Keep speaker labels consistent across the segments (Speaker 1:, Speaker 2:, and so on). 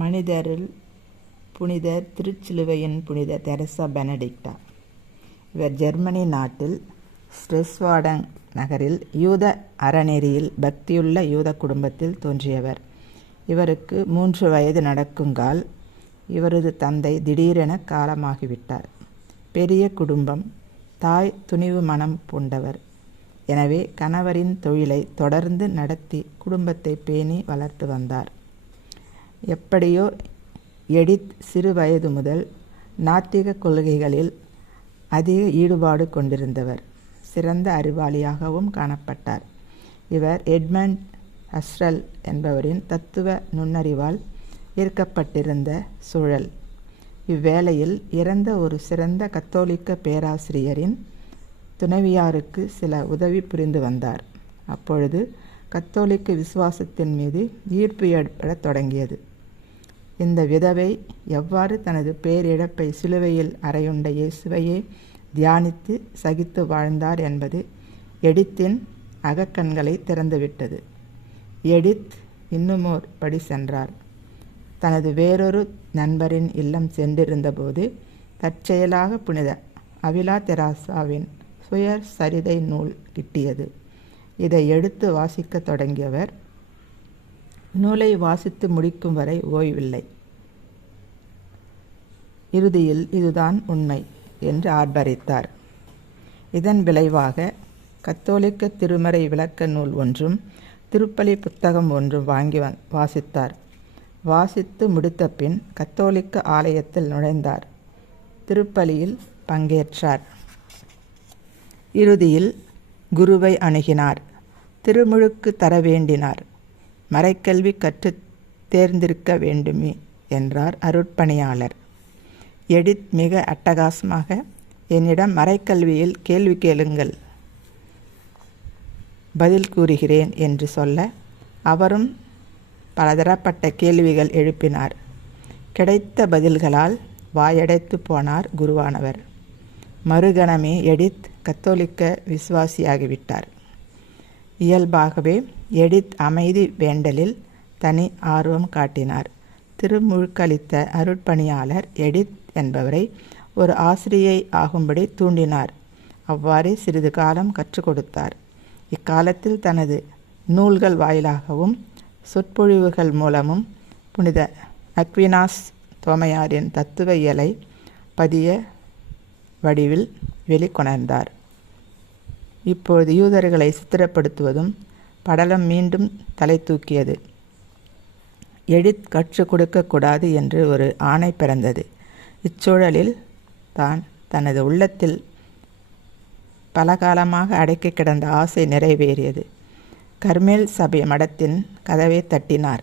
Speaker 1: மனிதரில் புனிதர் திருச்சிலுவையின் புனித தெரசா பெனடிக்டா. இவர் ஜெர்மனி நாட்டில் ஸ்ட்ரெஸ்வாடங் நகரில் யூத அறநெறியில் பக்தியுள்ள யூத குடும்பத்தில் தோன்றியவர். இவருக்கு மூன்று வயது நடக்குங்கால் இவரது தந்தை திடீரென காலமாகிவிட்டார். பெரிய குடும்பம் தாய் துணிவு மனம் பூண்டவர். எனவே கணவரின் தொழிலை தொடர்ந்து நடத்தி குடும்பத்தை பேணி வளர்த்து வந்தார். எப்படியோ எடித் சிறு வயது முதல் நாத்திக கொள்கைகளில் அதிக ஈடுபாடு கொண்டிருந்தவர். சிறந்த அறிவாளியாகவும் காணப்பட்டார். இவர் எட்மண்ட் ஹஸ்ரல் என்பவரின் தத்துவ நுண்ணறிவால் ஈர்க்கப்பட்டிருந்த சூழல். இவ்வேளையில் இறந்த ஒரு சிறந்த கத்தோலிக்க பேராசிரியரின் துணைவியாருக்கு சில உதவி புரிந்து வந்தார். அப்பொழுது கத்தோலிக்க விசுவாசத்தின் மீது ஈர்ப்பு ஏற்படத் தொடங்கியது. இந்த விதவை எவ்வாறு தனது பேரிழப்பை சிலுவையில் அறையுண்ட இயேசுவையே தியானித்து சகித்து வாழ்ந்தார் என்பது எடித்தின் அகக்கண்களை திறந்துவிட்டது. எடித் இன்னுமோர் படி சென்றார். தனது வேறொரு நண்பரின் இல்லம் சென்றிருந்தபோது தற்செயலாக புனித அவிலா தெராசாவின் சுயர் சரிதை நூல் கிட்டியது. இதை எடுத்து வாசிக்கத் தொடங்கியவர் நூலை வாசித்து முடிக்கும் வரை ஓய்வில்லை. இறுதியில் இதுதான் உண்மை என்று ஆர்ப்பரித்தார். இதன் விளைவாக கத்தோலிக்க திருமறை விளக்க நூல் ஒன்றும் திருப்பலி புத்தகம் ஒன்றும் வாங்கி வாசித்தார். வாசித்து முடித்த பின் கத்தோலிக்க ஆலயத்தில் நுழைந்தார். திருப்பலியில் பங்கேற்றார். இறுதியில் குருவை அணுகினார். திருமுழுக்கு தர வேண்டினார். மறைக்கல்வி கற்று தேர்ந்திருக்க வேண்டுமே என்றார் அருட்பணியாளர். எடித் மிக அட்டகாசமாக என்னிடம் மறைக்கல்வியில் கேள்வி கேளுங்கள். பதில் கூறுகிறேன் என்று சொல்ல அவரும் பலதரப்பட்ட கேள்விகள் எழுப்பினார். கிடைத்த பதில்களால் வாயடைத்து போனார் குருவானவர். மறுகணமே எடித் கத்தோலிக்க விசுவாசியாகிவிட்டார். இயல்பாகவே எடித் அமைதி வேண்டலில் தனி ஆர்வம் காட்டினார். திருமுழுக்களித்த அருட்பணியாளர் எடித் என்பவரை ஒரு ஆசிரியை ஆகும்படி தூண்டினார். அவ்வாறே சிறிது காலம் கற்றுக் கொடுத்தார். இக்காலத்தில் தனது நூல்கள் வாயிலாகவும் சொற்பொழிவுகள் மூலமும் புனித அக்வினாஸ் தோமையாரின் தத்துவ இயலை பதிய வடிவில் வெளிக்கொணர்ந்தார். இப்போது யூதர்களை சித்திரப்படுத்துவதும் படலம் மீண்டும் தலை தூக்கியது. எடித் கற்றுக் கொடுக்கக்கூடாது என்று ஒரு ஆணை பிறந்தது. இச்சூழலில் தான் தனது உள்ளத்தில் பலகாலமாக அடக்கி கிடந்த ஆசை நிறைவேறியது. கர்மேல் சபை மடத்தின் கதவை தட்டினார்.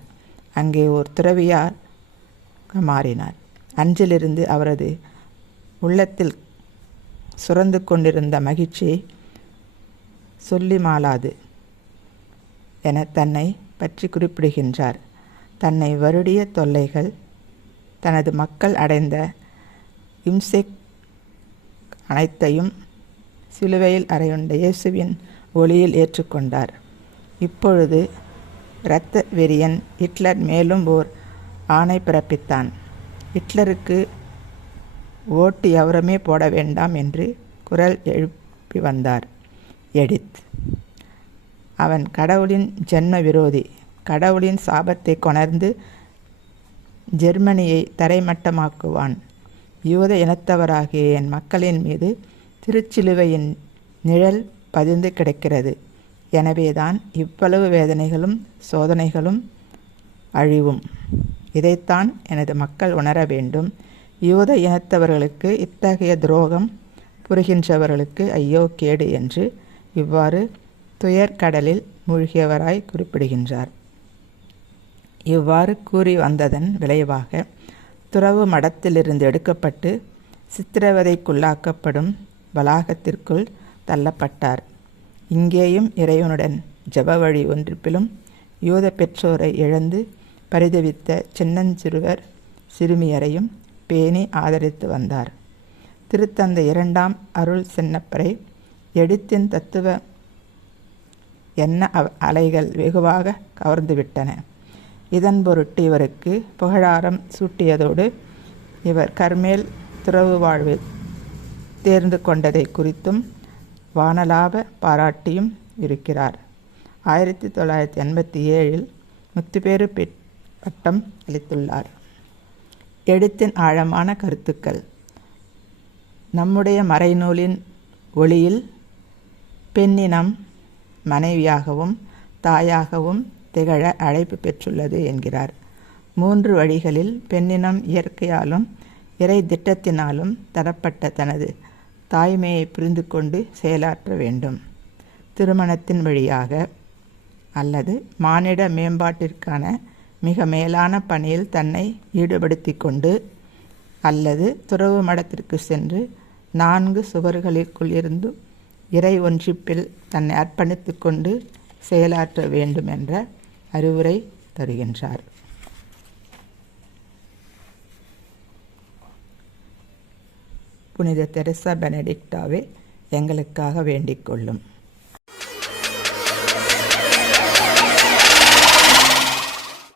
Speaker 1: அங்கே ஒரு துறவியார் மாறினார். அன்றிலிருந்து அவரது உள்ளத்தில் சுரந்து கொண்டிருந்த மகிழ்ச்சி சொல்லி மாளாது என தன்னை பற்றி குறிப்பிடுகின்றார். தன்னை வருடிய தொல்லைகள் தனது மக்கள் அடைந்த இம்செக் அனைத்தையும் சிலுவையில் அறையுண்ட இயேசுவின் ஒளியில் ஏற்றுக்கொண்டார். இப்பொழுது இரத்த வெறியன் ஹிட்லர் மேலும் ஓர் ஆணை பிறப்பித்தான். ஹிட்லருக்கு ஓட்டு எவருமே போட வேண்டாம் என்று குரல் எழுப்பி வந்தார். எடித் அவன் கடவுளின் ஜென்ம விரோதி கடவுளின் சாபத்தை கொணர்ந்து ஜெர்மனியை தரைமட்டமாக்குவான். யூத இனத்தவராகிய என் மக்களின் மீது திருச்சிலுவையின் நிழல் பதிந்து கிடக்கிறது. எனவேதான் இவ்வளவு வேதனைகளும் சோதனைகளும் அழிவும். இதைத்தான் எனது மக்கள் உணர வேண்டும். யூத இனத்தவர்களுக்கு இத்தகைய துரோகம் புரிகின்றவர்களுக்கு ஐயோ கேடு என்று இவ்வாறு துயர்கடலில் மூழ்கியவராய் குறிப்பிடுகின்றார். இவ்வாறு கூறி வந்ததன் விளைவாக துறவு மடத்திலிருந்து எடுக்கப்பட்டு சித்திரவதைக்குள்ளாக்கப்படும் வளாகத்திற்குள் தள்ளப்பட்டார். இங்கேயும் இறைவனுடன் ஜப வழி ஒன்றிப்பிலும் யூத பெற்றோரை இழந்து பரிதவித்த சின்னஞ்சிறுவர் சிறுமியரையும் பேணி ஆதரித்து வந்தார். திருத்தந்தை இரண்டாம் அருள் சின்னப்பரை எடுத்தின் தத்துவ என்ன அலைகள் வெகுவாக கவர்ந்துவிட்டன. இதன் பொருட்டு இவருக்கு புகழாரம் சூட்டியதோடு இவர் கர்மேல் துறவு வாழ்வு தேர்ந்து கொண்டதை குறித்தும் வானலாப பாராட்டியும் இருக்கிறார். ஆயிரத்தி தொள்ளாயிரத்தி எண்பத்தி ஏழில் முத்துப்பேறு பட்டம் அளித்துள்ளார். எழுத்தின் ஆழமான கருத்துக்கள். நம்முடைய மறைநூலின் ஒளியில் பெண்ணினம் மனைவியாகவும் தாயாகவும் திகழ அழைப்பு பெற்றுள்ளது என்கிறார். மூன்று வழிகளில் பெண்ணினம் இயற்கையாலும் இறை திட்டத்தினாலும் தரப்பட்ட தனது தாய்மையை புரிந்து கொண்டு செயலாற்ற வேண்டும். திருமணத்தின் வழியாக அல்லது மானிட மேம்பாட்டிற்கான மிக மேலான பணியில் தன்னை ஈடுபடுத்தி கொண்டு அல்லது துறவு மடத்திற்கு சென்று நான்கு சுவர்களுக்குள் இருந்து இறை ஒன்றிப்பில் தன்னை அர்ப்பணித்து கொண்டு செயலாற்ற வேண்டும் என்ற அறிவுரை தருகின்றார். புனித தெரசா பெனடிக்டாவே எங்களுக்காக வேண்டிக் கொள்ளும்.